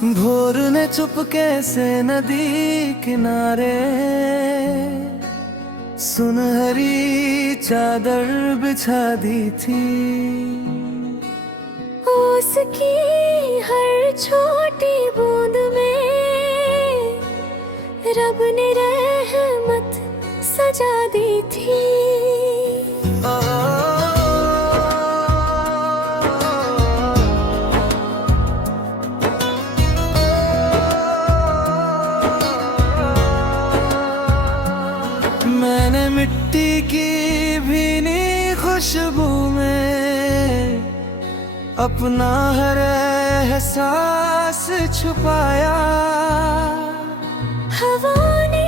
भोर ने चुपके से नदी किनारे सुनहरी चादर बिछा दी थी। उसकी हर छोटी बूंद में रब ने रहमत सजा दी थी। मैंने मिट्टी की भीनी खुशबू में अपना हर एहसास छुपाया। हवा ने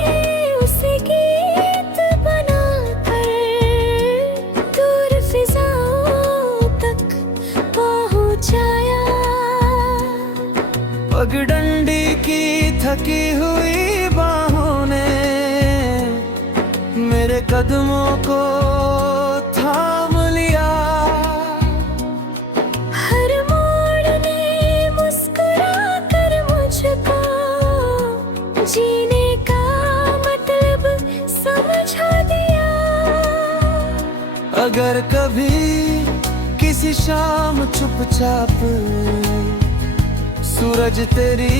उसे गीत बनाकर दूर फिजाओं तक पहुंचाया। पगडंडी की थकी हुई बाहों ने मेरे कदमों को थाम लिया। हर मोड़ ने मुस्कुरा कर मुझको जीने का मतलब समझा दिया। अगर कभी किसी शाम चुपचाप सूरज तेरी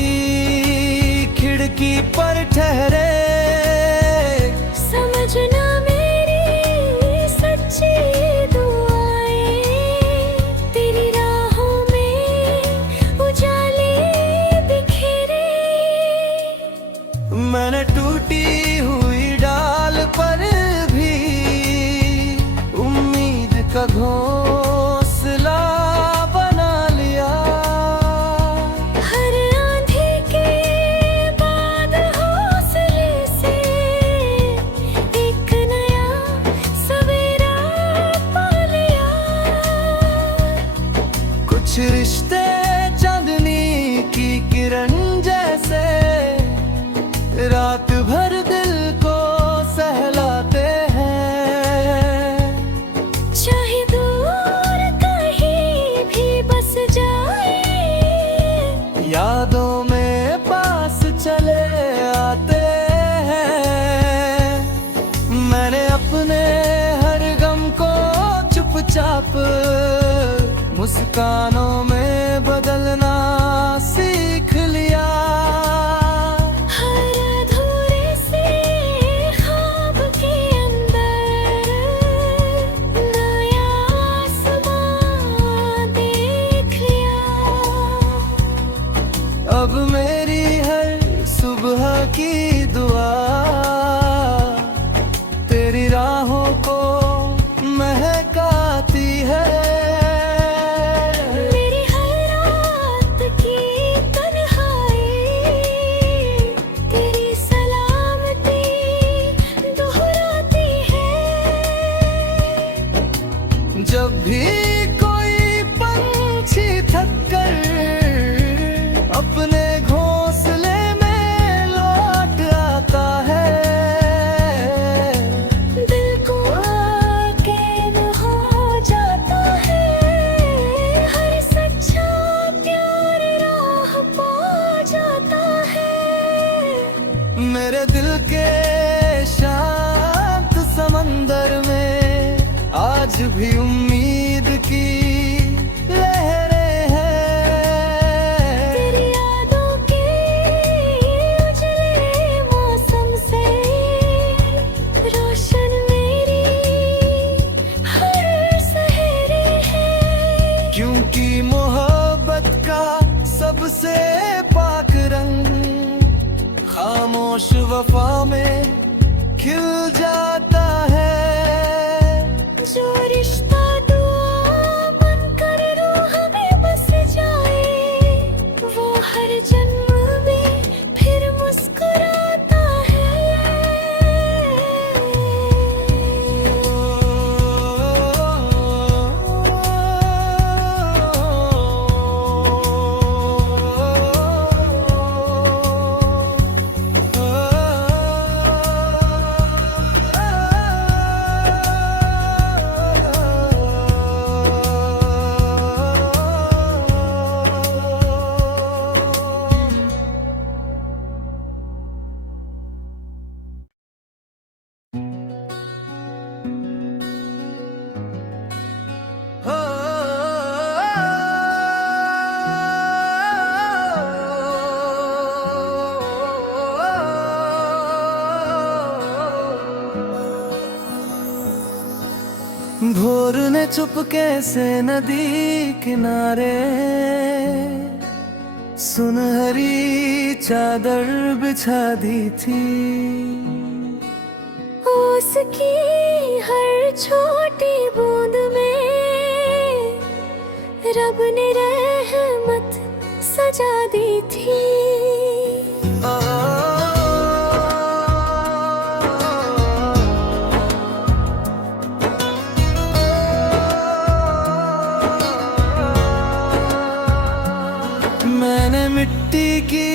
खिड़की पर ठहरे, समझना मेरी सच्ची दुआएं तेरी राहों में उजाले बिखेरे। मैंने टूटी हुई डाल पर भी उम्मीद का घोंसला बना लिया। हर आंधी के बाद हौसले से एक नया सवेरा पा लिया। कुछ रिश्ते चांदनी की किरण जैसे रात भर दिल को सहलाते हैं। चाहे दूर कहीं भी बस जाए, यादों में पास चले आते हैं। मैंने अपने हर गम को चुपचाप मुस्कानों में बदलना सीख लिया। हर अधूरे से ख्वाब के अंदर नया आसमां देख लिया। अब मेरी हर सुबह की दुआ तेरी राहों को महकाती है। मेरी हर रात की तन्हाई तेरी सलामती दोहराती है। जब भी कोई पंछी थक कर अपने घोंसले में लौट आता है, दिल को आके वो हो जाता है। हर सच्चा प्यार राह पा जाता है। मेरे दिल के शांत समंदर में आज भी उम्मीद की लहरें हैं। तेरी यादों के उजले मौसम से रोशन मेरी हर सहेरे है। क्योंकि मोहब्बत का सबसे पाक रंग खामोश वफा में खिल जाता है। जो रिश्ता दुआ बनकर रूह में बस जाए, वो हर जन्म में फिर मुस्कुराता है। चुपके से नदी किनारे सुनहरी चादर बिछा दी थी। उसकी हर छोटी बूंद में रब ने रहमत सजा दी थी। मैंने मिट्टी की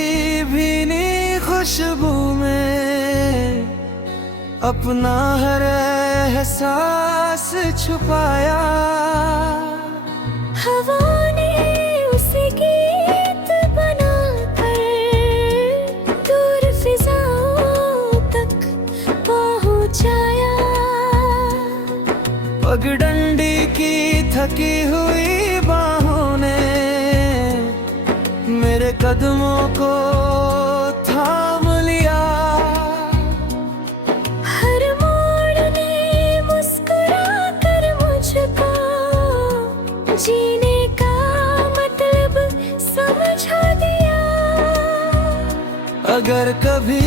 भीनी खुशबू में अपना हर एहसास छुपाया। हवा ने उसे गीत बनाकर दूर फिजाओं तक पहुंचाया। पगडंडी की थकी हुई बाहों ने मेरे कदमों को थाम लिया। हर मोड़ ने मुस्कुरा कर मुझको जीने का मतलब समझा दिया। अगर कभी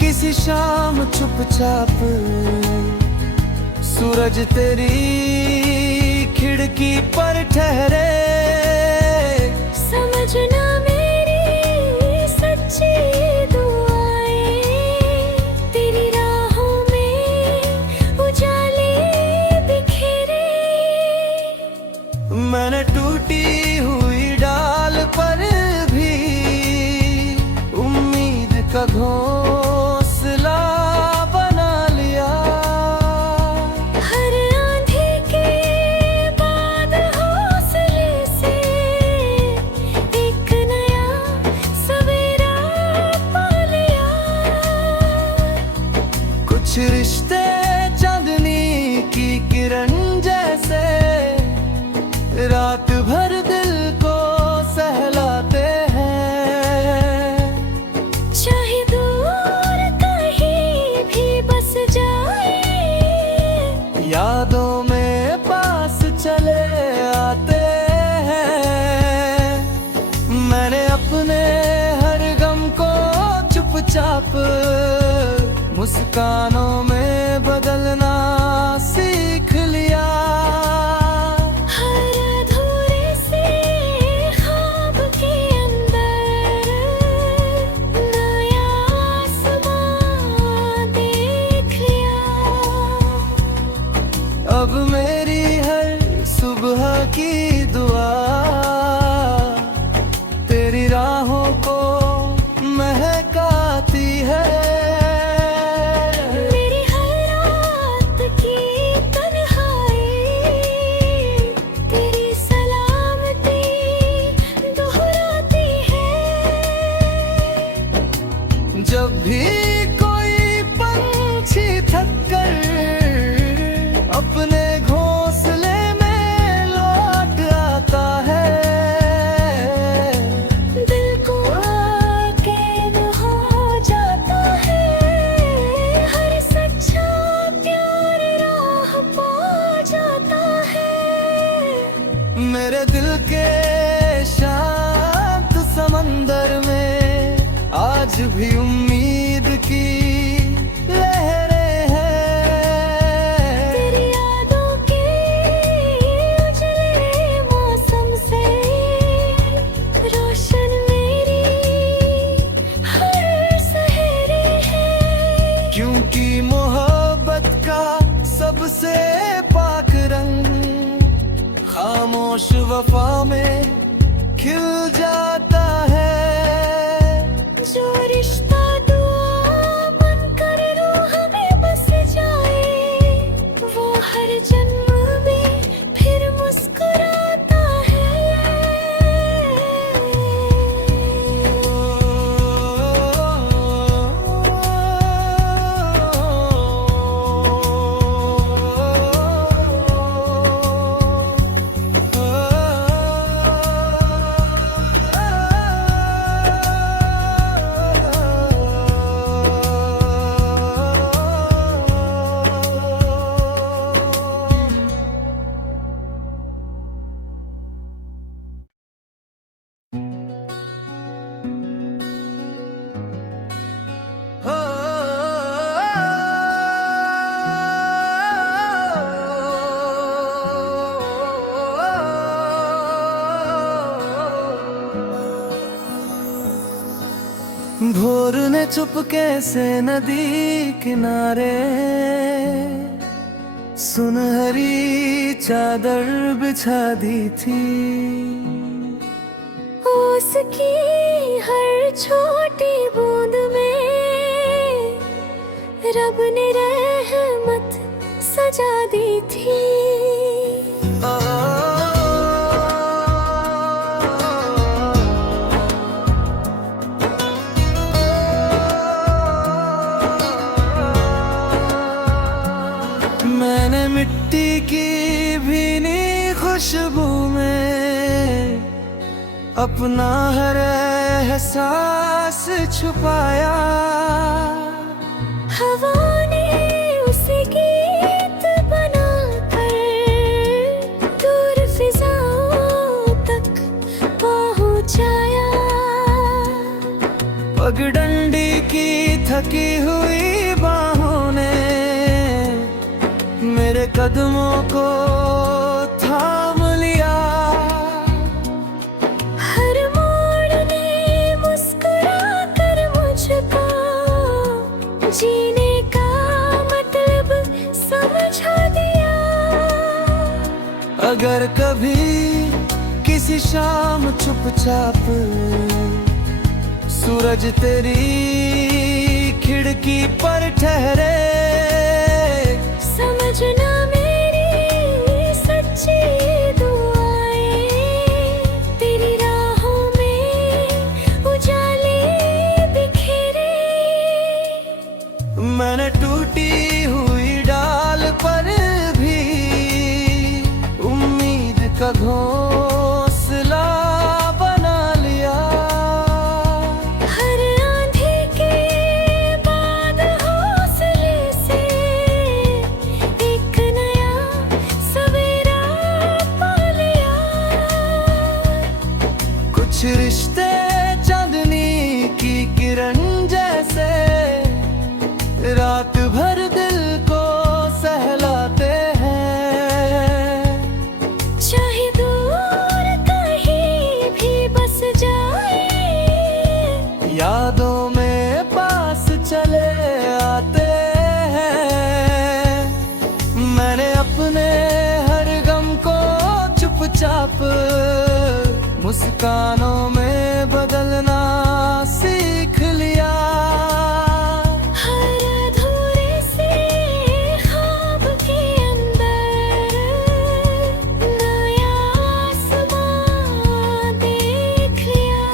किसी शाम चुपचाप सूरज तेरी खिड़की पर ठहरे, समझना मेरी सच्ची दुआएं तेरी राहों में उजाले बिखेरे। मैंने टूटी हुई डाल पर भी उम्मीद का घोंसला बना लिया। हर आंधी के बाद हौसले से एक नया सवेरा पा लिया। कुछ रिश्ते चांदनी की किरण जैसे रात भर दिल को सहलाते हैं। चाहे दूर कहीं भी बस जाए, यादों में पास चले आते हैं। मैंने अपने हर गम को चुपचाप मुस्कानों में बदलना सीख लिया। हर अधूरे से ख्वाब के अंदर नया आसमां देख लिया। अब मेरी हर सुबह की दुआ तेरी राहों को महकाती है। मेरी हर रात की तन्हाई तेरी सलामती दोहराती है। जब भी कोई पंछी थक कर अपने घोंसले में लौट आता है, दिल को कैद हो जाता है। हर सच्चा प्यार राह पा जाता है। मेरे दिल के शांत समंदर में आज भी उम्मीद की लहरें हैं। तेरी यादों के उजले मौसम से रोशन मेरी हर सहेरे है। क्योंकि मोहब्बत का सबसे पाक रंग खामोश वफा में खिल जाता है। जो रिश्ता दुआ बनकर रूह में बस जाए, वो हर जन्म में फिर मुस्कुराता है। भोर ने चुपके से नदी किनारे सुनहरी चादर बिछा दी थी। उसकी हर छोटी बूंद में रब ने रहमत सजा दी थी। मैंने मिट्टी की भीनी खुशबू में अपना हर एहसास छुपाया। हवा ने उसे गीत बनाकर दूर फिजाओं तक पहुंचाया। पगडंडी की थकी हुई बाहों ने मेरे कदमों को थाम लिया। हर मोड़ ने मुस्कुरा कर मुझको जीने का मतलब समझा दिया। अगर कभी किसी शाम चुपचाप सूरज तेरी खिड़की पर ठहरे, समझना मेरी सच्ची दुआएं तेरी राहों में उजाले बिखेरे। मैंने टूटी हुई डाल पर भी उम्मीद का घोंसला बना लिया। हर आंधी के बाद हौसले से एक नया सवेरा पा लिया। कुछ रिश्ते चांदनी की किरण जैसे रात भर दिल को सहलाते हैं। चाहे दूर कहीं भी बस जाए, यादों में पास चले आते हैं। मैंने अपने हर गम को चुपचाप मुस्कानों में बदलना सीख लिया। हर अधूरे से ख्वाब के अंदर नया आसमां देख लिया।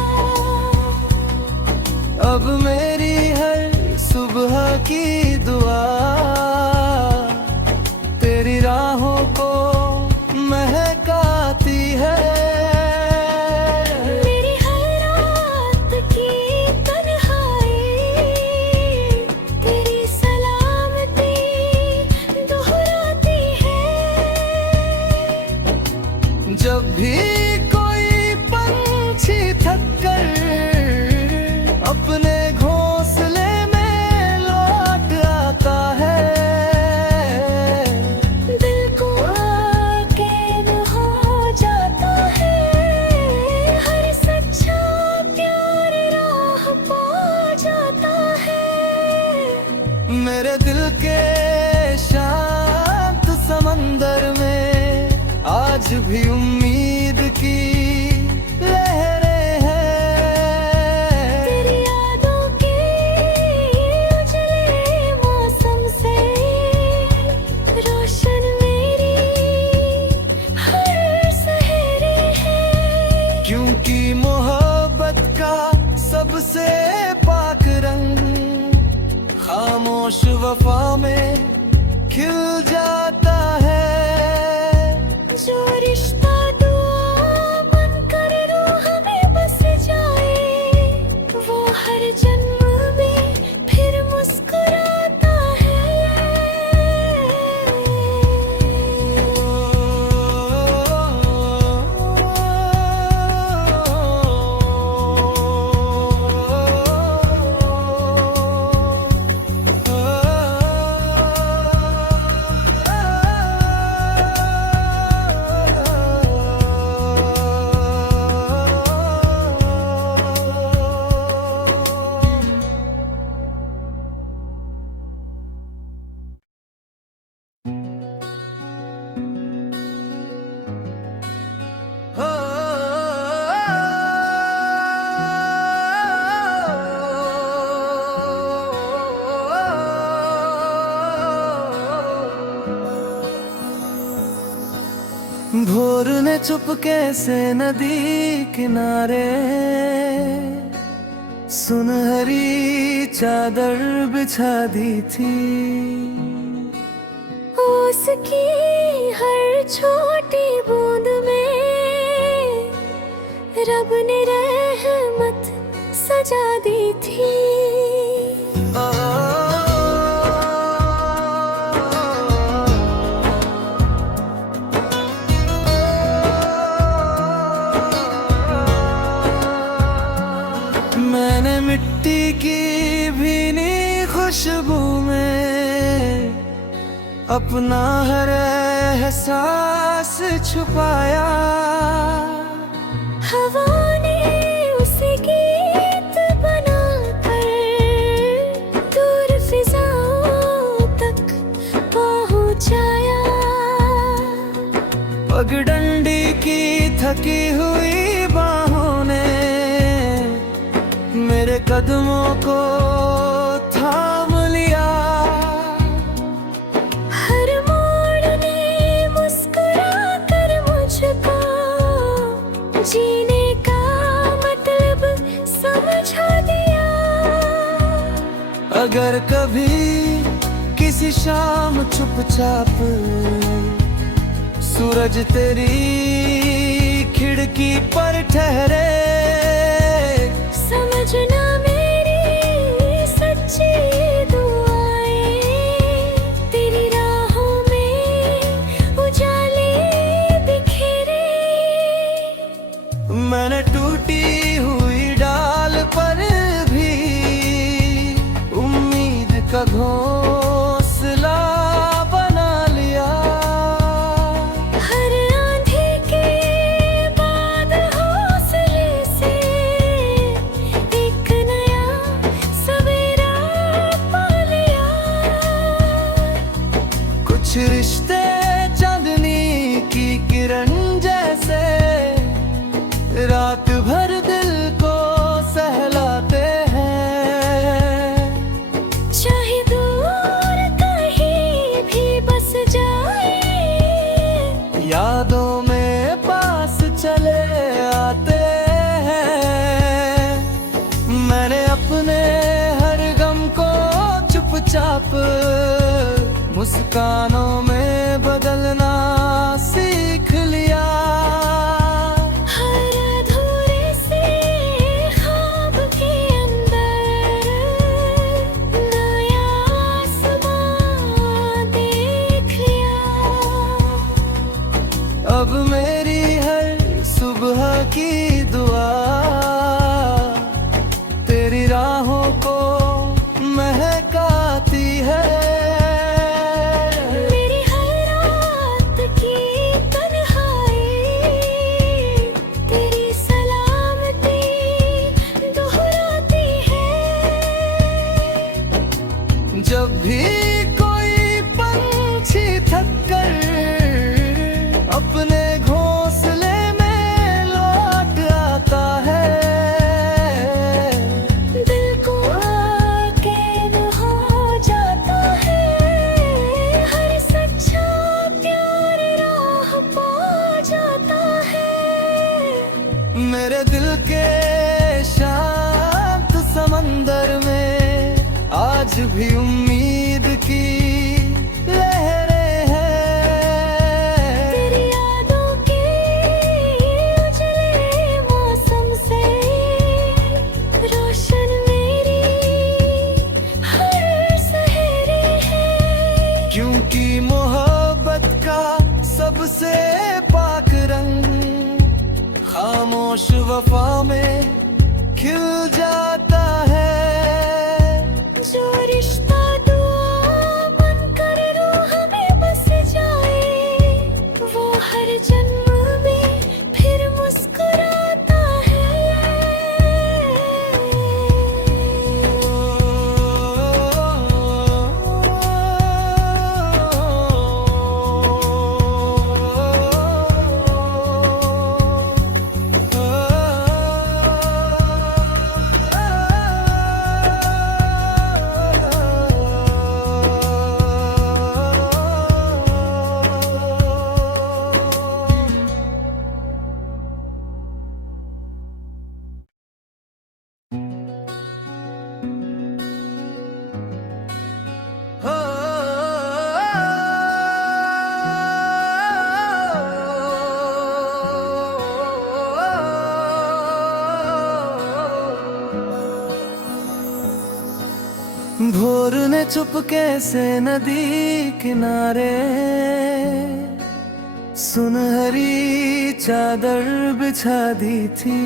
अब मेरी हर सुबह की दुआ तेरी राहों को महकाती है। मेरी हर रात की तन्हाई तेरी सलामती दोहराती है। जब भी कोई पंछी थक कर अपने घोंसले में लौट आता है, दिल को आके हो जाता है। हर सच्चा प्यार राह पा जाता है। मेरे दिल के शांत समंदर में आज भी उम्मीद की लहरें हैं। तेरी यादों के उजले मौसम से रोशन मेरी हर सहेरे है। क्योंकि मोहब्बत का सबसे पाक रंग खामोश वफा में खिल जाता है। जो रिश्ता दुआ बनकर रूह में बस जाए, वो हर जन्म में फिर मुस्कुराता है। चुपके से नदी किनारे सुनहरी चादर बिछा दी थी। उसकी हर छोटी बूंद में रब ने रहमत सजा दी थी। मैंने मिट्टी की भीनी खुशबू में अपना हर एहसास छुपाया। हवा ने उसे गीत बनाकर दूर फिजाओं तक पहुंचाया। पगडंडी की थकी हुई बाहों ने मेरे कदमों को थाम लिया। हर मोड़ ने मुस्कुरा कर मुझको जीने का मतलब समझा दिया। अगर कभी किसी शाम चुपचाप सूरज तेरी खिड़की पर ठहरे, समझना मेरी सच्ची दुआएं तेरी राहों में उजाले बिखेरे। मैंने टूटी हुई डाल पर भी उम्मीद का घोंसला बना लिया। हर आंधी के बाद हौसले से एक नया सवेरा पा लिया। कुछ रिश्ते चांदनी की किरण जैसे रात भर दिल को सहलाते हैं। चाहे दूर कहीं भी बस जाए, यादों में पास चले आते हैं। मैंने अपने हर गम को चुपचाप मुस्कानों में बदलना सीख लिया। हर अधूरे से ख्वाब के अंदर नया आसमां देख लिया। अब मेरी हर सुबह की दुआ तेरी राहों को महकाती है। मेरी हर रात की तन्हाई तेरी सलामती दोहराती है। जब भी कोई पंछी थक कर अपने घोंसले में लौट आता है, दिल को आके वो हो जाता है। हर सच्चा प्यार राह पा जाता है। मेरे दिल के शांत समंदर में आज भी उम्मीद की लहरें हैं। तेरी यादों के उजले मौसम से रोशन मेरी हर सहेरे है। क्योंकि मोहब्बत का सबसे पाक रंग खामोश वफा में खिल जाता है। जो रिश्ता दुआ बनकर रूह में बस जाए, वो हर जन्म में फिर मुस्कुराता है। भोर ने चुपके से नदी किनारे सुनहरी चादर बिछा दी थी।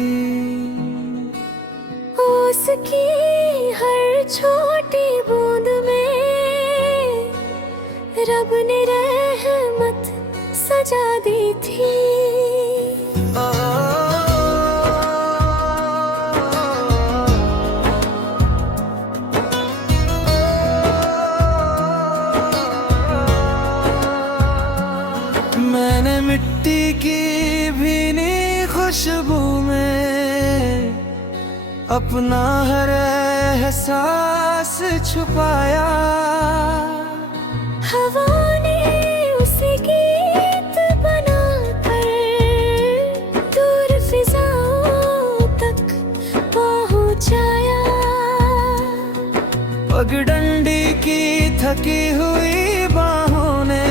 उसकी हर छोटी बूंद में रब ने रहमत सजा दी थी। मैंने मिट्टी की भीनी खुशबू में अपना हर एहसास छुपाया। हवा ने उसे गीत बनाकर दूर फिजाओं तक पहुंचाया। पगडंडी की थकी हुई बाहों ने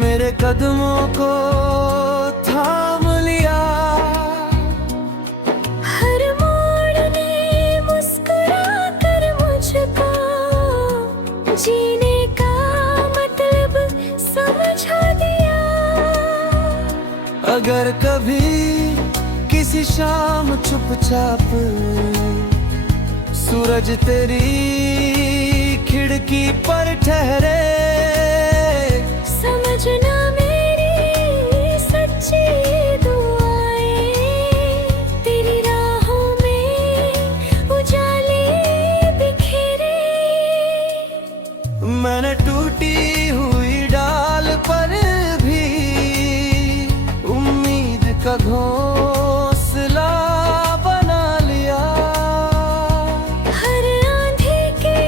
मेरे कदमों को थाम लिया। हर मोड़ ने मुस्कुरा कर मुझको जीने का मतलब समझा दिया। अगर कभी किसी शाम चुपचाप सूरज तेरी खिड़की पर ठहरे, समझना मेरी सच्ची दुआएं तेरी राहों में उजाले बिखेरे। मैंने टूटी हुई डाल पर भी उम्मीद का घोंसला बना लिया। हर आंधी के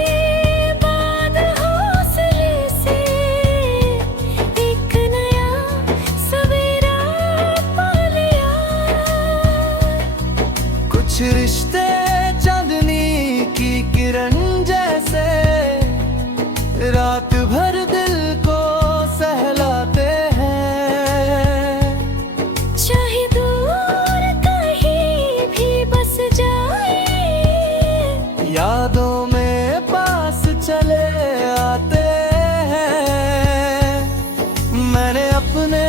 बाद हौसले से एक नया सवेरा पा लिया। कुछ रिश्ते चांदनी की किरण जैसे रात भर दिल को सहलाते हैं। चाहे दूर कहीं भी बस जाए, यादों में पास चले आते हैं। मैंने अपने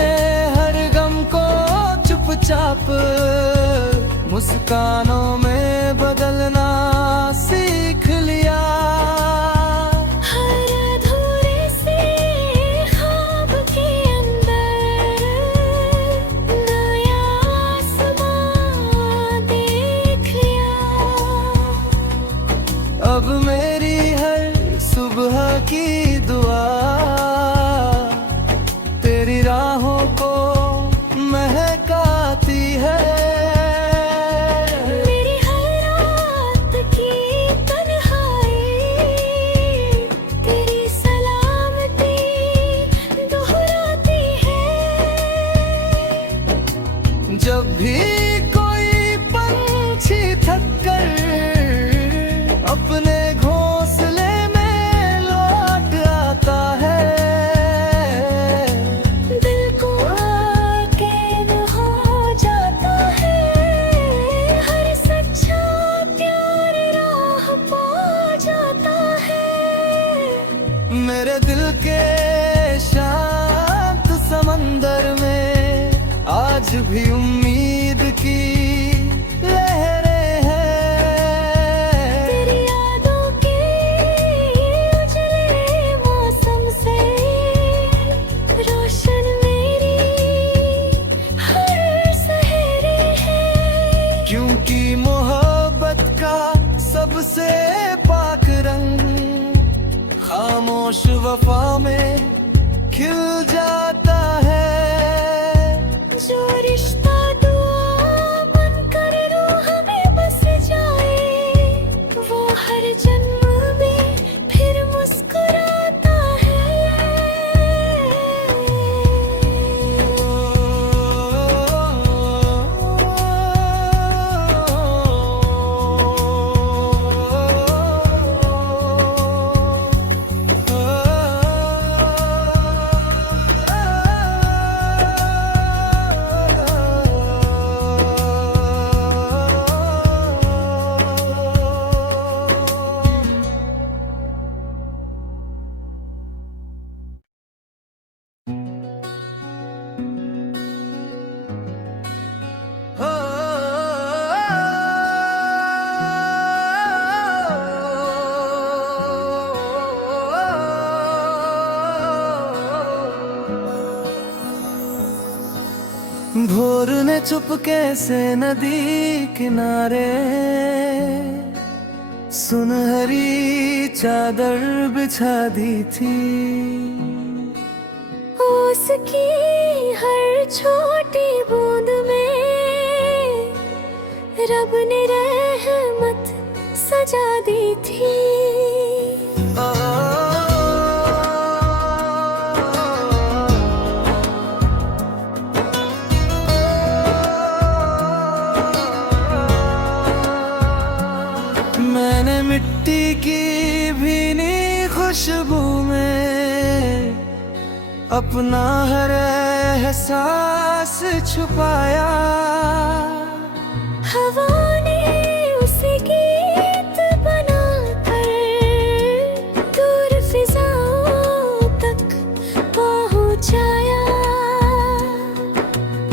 हर गम को चुपचाप मुस्कानों में बदलना सीख लिया। हर अधूरे से ख्वाब के अंदर नया आसमां देख लिया। अब मेरी हर सुबह की दुआ तेरी राहों को महकाती है। मेरी हर रात की तन्हाई तेरी सलामती दोहराती है। जब भी कोई पंछी थक कर अपने घोंसले में लौट आता है, दिल को कैद हो जाता है। हर सच्चा प्यार राह पा जाता है। मेरे दिल के शांत समंदर में आज भी उम्मीद की लहरें हैं। तेरी यादों के उजले मौसम से रोशन मेरी हर सहेरे है। क्योंकि मोहब्बत का सबसे पाक रंग खामोश वफा में खिल जाता है। जो रिश्ता दुआ बनकर रूह में बस जाए, वो हर जन्म में फिर मुस्कुराता है। भोर ने चुपके से नदी किनारे सुनहरी चादर बिछा दी थी। उसकी हर छोटी बूंद में रब ने रहमत सजा दी थी। मैंने मिट्टी की भीनी खुशबू में अपना हर एहसास छुपाया। हवा ने उसे गीत बनाकर दूर फिजाओं तक पहुंचाया।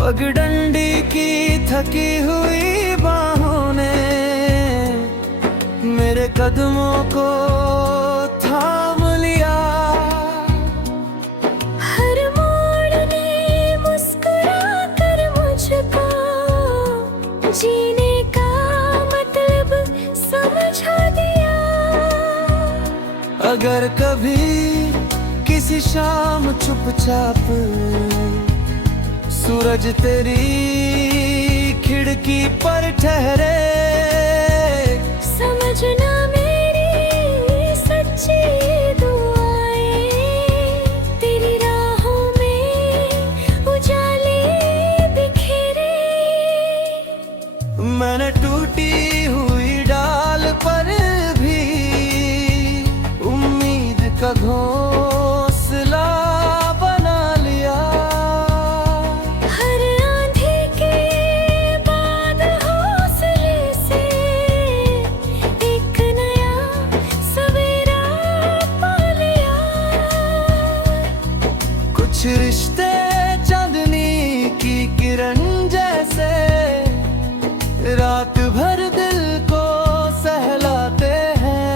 पगडंडी की थकी हुई बाहों ने मेरे कदमों को थाम लिया। हर मोड़ ने मुस्कुरा कर मुझको जीने का मतलब समझा दिया। अगर कभी किसी शाम चुपचाप सूरज तेरी खिड़की पर ठहरे, समझना मेरी सच्ची दुआएं तेरी राहों में उजाले बिखेरे। मैंने टूटी हुई डाल पर भी उम्मीद का घोंसला बना लिया। हर आंधी के बाद हौसले से एक नया सवेरा पा लिया। कुछ रिश्ते चांदनी की किरण जैसे रात भर दिल को सहलाते हैं।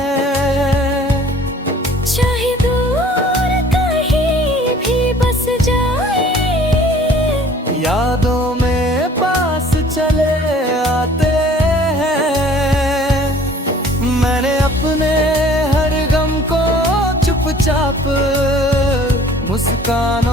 चाहे दूर कहीं भी बस जाए, यादों में पास चले आते हैं। मैंने अपने हर गम को चुपचाप मुस्कानों